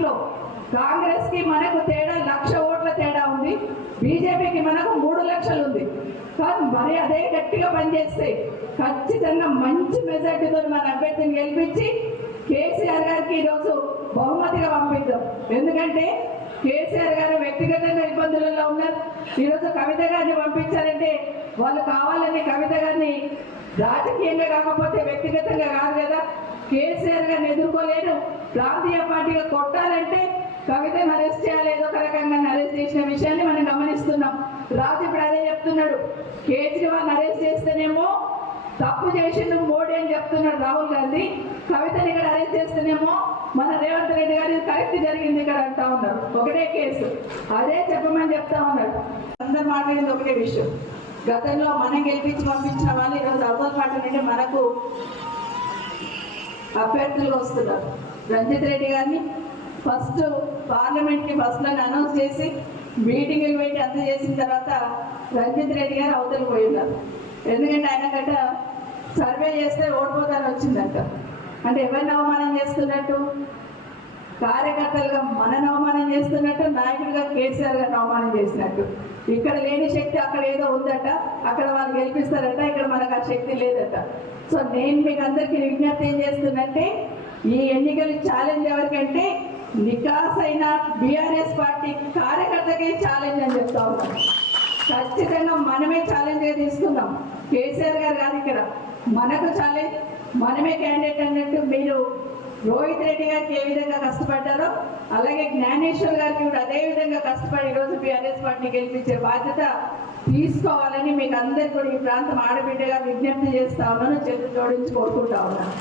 సీట్లు. కాంగ్రెస్ కి మనకు తేడా 1,00,000 ఓట్ల తేడా ఉంది, బీజేపీకి మనకు 3 లక్షలు ఉంది. కానీ మరి అదే గట్టిగా పనిచేస్తే ఖచ్చితంగా మంచి మెజార్టీతో మన అభ్యర్థిని గెలిపించి కేసీఆర్ గారికి ఈరోజు బహుమతిగా పంపిద్దాం. ఎందుకంటే కేసీఆర్ గారు వ్యక్తిగతంగా ఇబ్బందులలో ఉన్నారు. ఈరోజు కవిత గారిని పంపించారంటే వాళ్ళు కావాలని కవిత గారిని రాజకీయంగా కాకపోతే వ్యక్తిగతంగా కాదు కదా, కేసీఆర్ గారిని ఎదుర్కోలేరు. ప్రాంతీయ పార్టీగా కొట్టాలంటే కవితను అరెస్ట్ చేయాలి, ఏదో ఒక రకంగా అరెస్ట్ చేసిన విషయాన్ని మనం గమనిస్తున్నాం. రాజు ఇప్పుడు అదే చెప్తున్నాడు, కేజ్రీవాల్ అరెస్ట్ చేస్తేనేమో తప్పు చేసిండు మోడీ అని చెప్తున్నాడు రాహుల్ గాంధీ, కవితని ఇక్కడ అరెస్ట్ చేస్తేనేమో మన రేవంత్ రెడ్డి గారి కరెక్ట్ జరిగింది ఇక్కడ అంటా ఉన్నారు. ఒకటే కేసు అదే చెప్పమని చెప్తా ఉన్నాడు. అందరు మాట్లాడింది ఒకటే విషయం, గతంలో మనం గెలిపించి పంపించిన వాళ్ళు ఈరోజు అవ్వల్ పార్టీ నుండి మనకు అభ్యర్థులు వస్తున్నారు. రంజిత్ రెడ్డి గారిని ఫస్ట్ పార్లమెంట్కి ఫస్ట్ అనౌన్స్ చేసి మీటింగ్లు పెట్టి అంత చేసిన తర్వాత రంజిత్ రెడ్డి గారు అవతలి పోయినారు. ఎందుకంటే ఆయనకట సర్వే చేస్తే ఓడిపోతాను వచ్చిందంట. అంటే ఎవరిని అవమానం చేస్తున్నట్టు, కార్యకర్తలుగా మనని అవమానం చేస్తున్నట్టు, నాయకుడిగా కేసీఆర్ గారిని అవమానం చేసినట్టు. ఇక్కడ లేని శక్తి అక్కడ ఏదో ఉందట, అక్కడ వాళ్ళు గెలిపిస్తారట, ఇక్కడ మనకు ఆ శక్తి లేదట. సో నేను మీకు అందరికీ విజ్ఞప్తి ఏం చేస్తున్నట్టే, ఈ ఎన్నికలు ఛాలెంజ్ ఎవరికంటే నికాస్ అయిన బీఆర్ఎస్ పార్టీ కార్యకర్తకే ఛాలెంజ్ అని చెప్తా ఉన్నాం. ఖచ్చితంగా మనమే ఛాలెంజ్గా తీసుకుందాం. కేసీఆర్ గారు కాదు ఇక్కడ మనకు ఛాలెంజ్, మనమే క్యాండిడేట్ అన్నట్టు. మీరు రోహిత్ రెడ్డి గారికి ఏ విధంగా కష్టపడ్డారో అలాగే జ్ఞానేశ్వర్ గారికి కూడా అదే విధంగా కష్టపడి ఈరోజు బీఆర్ఎస్ పార్టీ గెలిపించే బాధ్యత తీసుకోవాలని మీకు అందరికీ కూడా ఈ ప్రాంతం ఆడబిడ్డగా విజ్ఞప్తి చేస్తా ఉన్నాను, చేతులు జోడించి కోరుకుంటా ఉన్నాను.